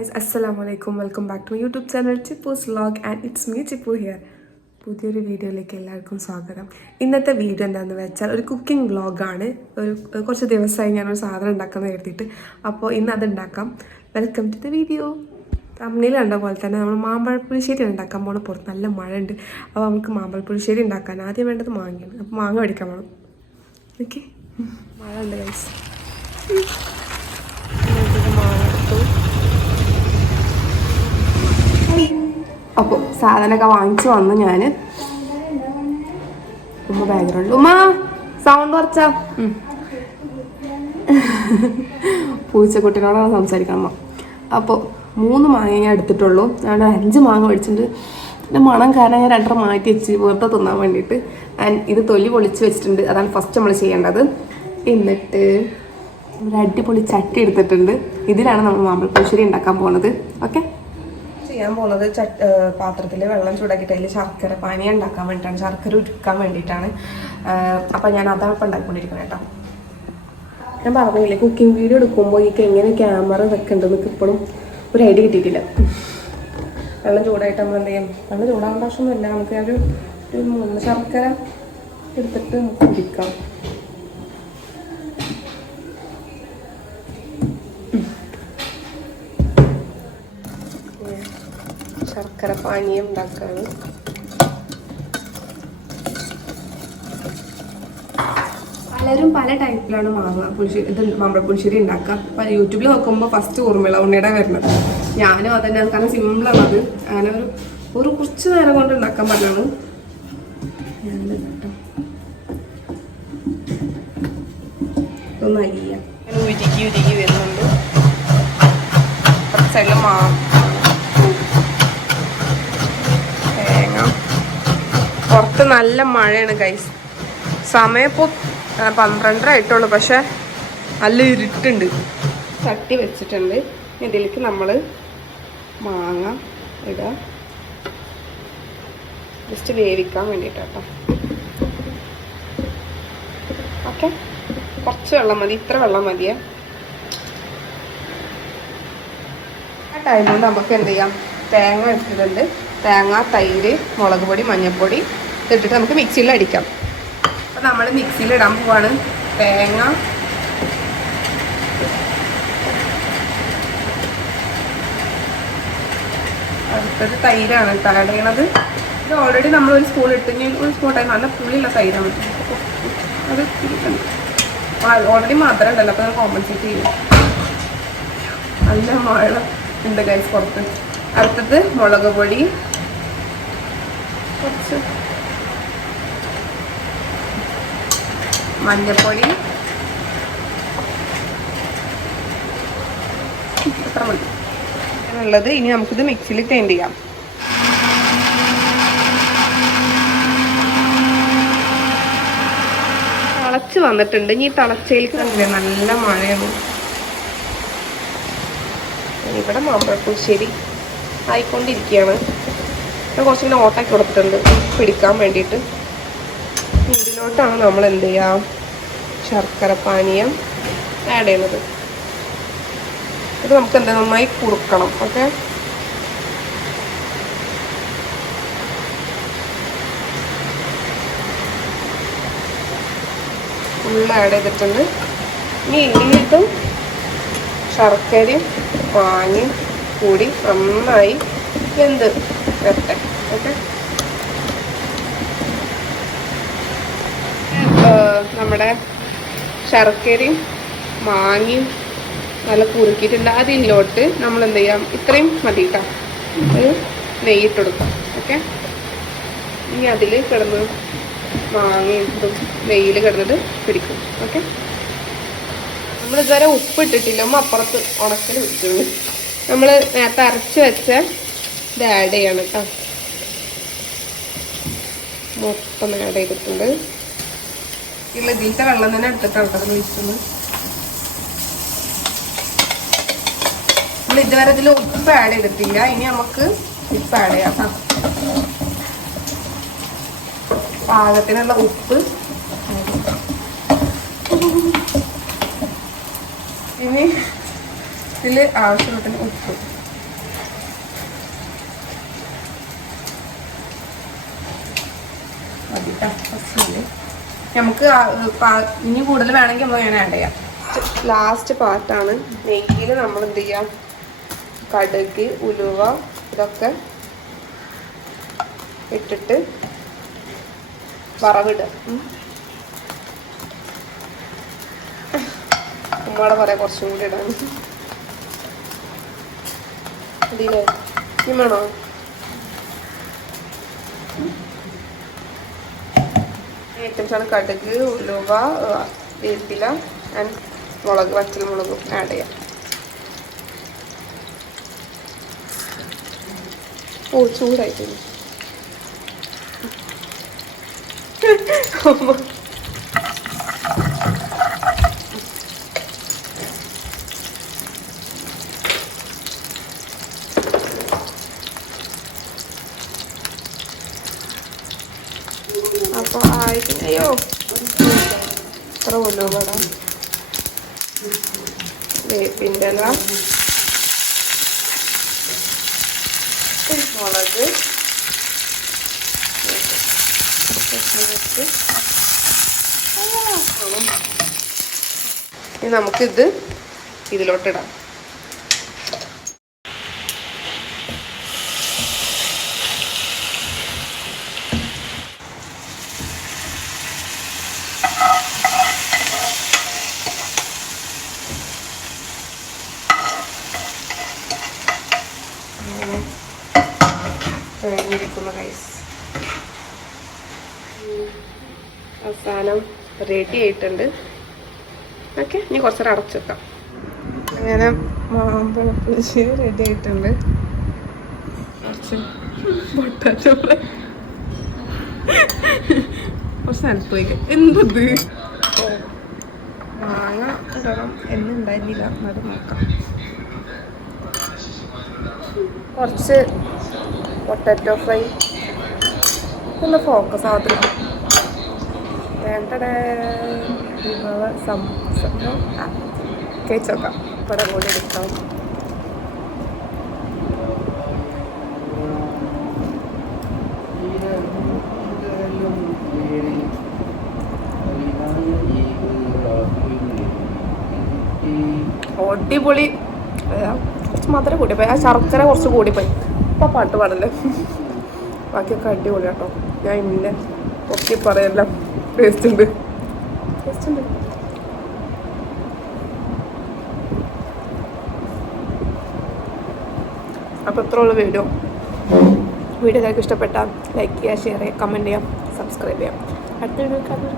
guys, assalamualaikum. Welcome back to my YouTube channel Chipu's Vlog and it's me Chipu here. പുതിയൊരു വീഡിയോയിലേക്ക് എല്ലാവർക്കും സ്വാഗതം. ഇന്നത്തെ വീഡിയോ എന്താണെന്ന് വെച്ചാൽ ഒരു കുക്കിംഗ് വ്ളോഗാണ്. കുറച്ച് ദിവസമായി ഞാനൊരു സാധനം ഉണ്ടാക്കുന്നത് കരുതിയിട്ട്, അപ്പോൾ ഇന്ന് അത് ഉണ്ടാക്കാം. Welcome to the video. തമ്മിൽ കണ്ട പോലെ തന്നെ നമ്മൾ മാമ്പഴപ്പുളിശ്ശേരി ഉണ്ടാക്കാൻ പോകണം. പുറത്ത് നല്ല മഴ ഉണ്ട്, അപ്പോൾ നമുക്ക് മാമ്പഴപ്പുളിശ്ശേരി ഉണ്ടാക്കാൻ ആദ്യം വേണ്ടത് മാങ്ങയാണ്. അപ്പോൾ മാങ്ങ മേടിക്കാൻ പോകണം. ഓക്കെ, മഴ ഉണ്ട് ഗൈസ്. മാങ്ങ എടുത്തു. അപ്പോൾ സാധനമൊക്കെ വാങ്ങിച്ചു വന്നു ഞാൻ. ഉമ്മ ബാക്ക്ഗ്രൗണ്ടിൽ ഉമ്മ സൗണ്ട് കുറച്ചാ. പൂച്ചക്കുട്ടിനോടാണ് സംസാരിക്കണം അമ്മ. അപ്പോൾ 3 മാങ്ങ ഞാൻ എടുത്തിട്ടുള്ളൂ. ഞാൻ 5 മാങ്ങ മേടിച്ചിട്ടുണ്ട്. പിന്നെ മണം കാരണം ഞാൻ 2 മാറ്റി വെച്ച് വെറുതെ തിന്നാൻ വേണ്ടിയിട്ട്. ഇത് തൊലി പൊളിച്ച് വെച്ചിട്ടുണ്ട്. അതാണ് ഫസ്റ്റ് നമ്മൾ ചെയ്യേണ്ടത്. എന്നിട്ട് ഒരു അടിപൊളി ചട്ടി എടുത്തിട്ടുണ്ട്. ഇതിലാണ് നമ്മൾ മാമ്പഴപ്പുളിശ്ശേരി ഉണ്ടാക്കാൻ പോകുന്നത്. ഓക്കെ, ചെയ്യാൻ പോകുന്നത് പാത്രത്തിൽ വെള്ളം ചൂടാക്കിയിട്ട് അതിൽ ശർക്കര പാനി ഉണ്ടാക്കാൻ വേണ്ടിയിട്ടാണ്, ശർക്കര ഉരുക്കാൻ വേണ്ടിയിട്ടാണ്. അപ്പം ഞാൻ അതാണ് ഇപ്പം ഉണ്ടാക്കിക്കൊണ്ടിരിക്കുന്നത് കേട്ടോ. ഞാൻ പറഞ്ഞില്ലേ, കുക്കിംഗ് വീഡിയോ എടുക്കുമ്പോൾ എനിക്ക് എങ്ങനെ ക്യാമറ വെക്കേണ്ടതെന്ന് ഇപ്പോഴും ഒരു ഐഡിയ കിട്ടിയിട്ടില്ല. വെള്ളം ചൂടായിട്ട് നമ്മൾ എന്ത് ചെയ്യും, വെള്ളം ചൂടാകേണ്ട ആവശ്യമൊന്നുമില്ല. നമുക്ക് ഒരു ശർക്കര എടുത്തിട്ട് നമുക്ക് ഉരുക്കാം. ശർക്കര പാനീയം ഉണ്ടാക്കുകയാണ്. പലരും പല ടൈപ്പിലാണ് മാമ്പഴപ്പുളിശ്ശേരി ഉണ്ടാക്കുക. അപ്പം യൂട്യൂബിൽ നോക്കുമ്പോൾ ഫസ്റ്റ് ഉറുമിള ഉണ്ണിയുടെ വരുന്നത്. ഞാനും അതന്നെ, കാരണം സിമ്പിളാണ് അത്. അങ്ങനെ ഒരു കുറച്ച് നേരം കൊണ്ട് ഉണ്ടാക്കാൻ പറഞ്ഞാണ്. ഒന്ന് അരിയ ഉരുക്കി വരുന്നുണ്ട്. സൈഡിൽ പുറത്ത് നല്ല മഴയാണ് ഗൈസ്. സമയം ഇപ്പോൾ 12:30 ആയിട്ടുള്ളൂ, പക്ഷെ നല്ല ഇരുട്ടുണ്ട്. ചട്ടി വെച്ചിട്ടുണ്ട്. ഇതിലേക്ക് നമ്മൾ മാങ്ങ ഇടുക, ജസ്റ്റ് വേവിക്കാൻ വേണ്ടിയിട്ടോ. ഓക്കെ, കുറച്ച് വെള്ളം മതി, ഇത്ര വെള്ളം മതിയേ. ആ ടൈം കൊണ്ട് നമുക്ക് എന്ത് ചെയ്യാം, തേങ്ങ എടുത്തിട്ടുണ്ട്. തേങ്ങ, തൈര്, മുളക് പൊടി, മഞ്ഞൾപ്പൊടി ഇട്ടിട്ട് നമുക്ക് മിക്സിയിൽ അടിക്കാം. അപ്പം നമ്മൾ മിക്സിയിൽ ഇടാൻ പോവാണ് തേങ്ങ. അടുത്തത് തൈരാണ് ആഡ് ചെയ്യണത്. ഇത് ഓൾറെഡി നമ്മൾ ഒരു സ്പൂൺ ഇട്ട്, ഒരു സ്പൂൺ ടൈം നല്ല പുളിയുള്ള തൈരാണ്. അത് ഓൾറെഡി മധുരം ഉണ്ടല്ലോ, അപ്പോൾ അത് കോമ്പൻസേറ്റ് ചെയ്യും. നല്ല മഴ ഉണ്ട് ഗൈസ് പുറത്ത്. അടുത്തത് മുളക് പൊടി, കുറച്ച് മഞ്ഞൾപ്പൊടി, അത്ര മതി ഉള്ളത്. ഇനി നമുക്കിത് മിക്സിയിൽ ഗ്രൈൻഡ് ചെയ്യാം. തിളച്ച് വന്നിട്ടുണ്ട്. ഇനി തിളച്ചയിലേക്ക് നല്ല മഴയാണ്. ഇവിടെ മാമ്പഴപ്പുളിശ്ശേരി ആയിക്കൊണ്ടിരിക്കുകയാണ്. കുറച്ചിങ്ങനെ ഓട്ടാക്കി കൊടുത്തിട്ടുണ്ട് പിടിക്കാൻ വേണ്ടിയിട്ട്. ഇതിലോട്ടാണ് നമ്മൾ എന്ത് ചെയ്യാം, ശർക്കര പാനീയം ആഡ് ചെയ്യുന്നത്. ഇത് നമുക്ക് എന്താ നന്നായി കുറുക്കണം. ഓക്കെ, ഫുള്ള് ആഡ് ചെയ്തിട്ടുണ്ട്. ഇനി ഇതിലേക്കും ശർക്കരയും പാനിയും കൂടി നന്നായി വെന്ത് വരട്ടെ. ഓക്കെ, നമ്മുടെ ശർക്കരയും മാങ്ങയും നല്ല കുറുക്കിയിട്ടുണ്ട്. അതിലോട്ട് നമ്മൾ എന്ത് ചെയ്യാം, ഇത്രയും മതി കേട്ടോ, ഒരു നെയ്യിട്ട് കൊടുക്കാം. ഓക്കെ, ഇനി അതിൽ കിടന്ന് മാങ്ങയും ഇതും നെയ്യിൽ കിടന്നത് പിടിക്കും. ഓക്കെ, നമ്മളിതുവരെ ഉപ്പ് ഇട്ടിട്ടില്ല. അപ്പുറത്ത് ഉണക്കൽ വെച്ചുള്ളൂ. നമ്മൾ നേരത്തെ അരച്ച് വെച്ച ഇത് ആഡ് ചെയ്യണം കേട്ടോ. മൊത്തം ആഡ് ചെയ്തിട്ടുണ്ട്. ഇതിലത്തെ വെള്ളം തന്നെ എടുത്തിട്ടാണ് കേട്ടോ ഒഴിച്ചത്. നമ്മൾ ഇതുവരെ ഇതിൽ ഉപ്പ് ആഡ് ചെയ്തിട്ടില്ല. ഇനി നമുക്ക് ഉപ്പ് ആഡ് ചെയ്യാം. പാകത്തിനുള്ള ഉപ്പ്. ഇനി ഇതിൽ ആവശ്യത്തിന് ഉപ്പ്. ഫസ്റ്റ് നമുക്ക് ഇനി കൂടുതൽ വേണമെങ്കിൽ നമ്മൾ അങ്ങനെ ആഡ് ചെയ്യാം. ലാസ്റ്റ് പാർട്ടാണ്. നെയ്യിൽ നമ്മൾ എന്ത് ചെയ്യാം, കടുക്, ഉലുവ ഇതൊക്കെ ഇട്ടിട്ട് വറവിടുക. ഉമ്മയുടെ പറയാം കുറച്ചും കൂടി ഇടാൻ. ഇതിലേ ഇനി വേണോ? ഐറ്റംസാണ് കടുക്, ഉലുവ, വേപ്പില ആൻഡ് മുളക്, വറ്റൽ മുളകും ആഡ് ചെയ്യാം. ഓ ചൂടായിട്ടില്ല. അപ്പോൾ ആയിട്ട് അയ്യോ ഇത്ര ഉലുവട, വേപ്പിൻ്റെ ഇല, മുളക്, ഇനി നമുക്കിത് ഇതിലോട്ടിടാം. കഴിഞ്ഞിരിക്കുന്ന റൈസ് അവസാനം റെഡി ആയിട്ടുണ്ട്. ഓക്കെ, ഇനി കുറച്ചേരം അടച്ചു വെക്കാം. അങ്ങനെ മാമ്പഴപ്പുളിശ്ശേരി റെഡി ആയിട്ടുണ്ട്. പൊട്ടാറ്റോ കുറച്ച് ഹെൽപ്പ് വയ്ക്കാം. എന്തത് മാങ്ങ ഇടണം എന്നുണ്ടായിരുന്നില്ല, അത് നോക്കാം. കുറച്ച് പൊട്ടാറ്റോ ഫ്രൈ ഒന്ന് ഫോക്കസ് ആവത്തില്ല. വിഭവ കേച്ചോക്കാം ഇവിടെ കൂടി എടുക്കാം. അടിപൊളി. കുറച്ച് മധുരം കൂടിപ്പോയി, ആ ശർക്കര കുറച്ച് കൂടിപ്പോയി. ഇപ്പം പാട്ട് പാടല്ലേ, ബാക്കിയൊക്കെ അടിപൊളി കേട്ടോ. ഞാൻ ഇന്നെ ഒക്കെ പറയല്ല. ടേസ്റ്റ് ഉണ്ട്. അപ്പോൾ ഇത്ര ഉള്ള വീഡിയോ എല്ലാവർക്കും ഇഷ്ടപ്പെട്ടാൽ ലൈക്ക് ചെയ്യുക, ഷെയർ ചെയ്യുക, കമൻറ്റ് ചെയ്യാം, സബ്സ്ക്രൈബ് ചെയ്യാം. അടുത്ത വീഡിയോ കാണാം.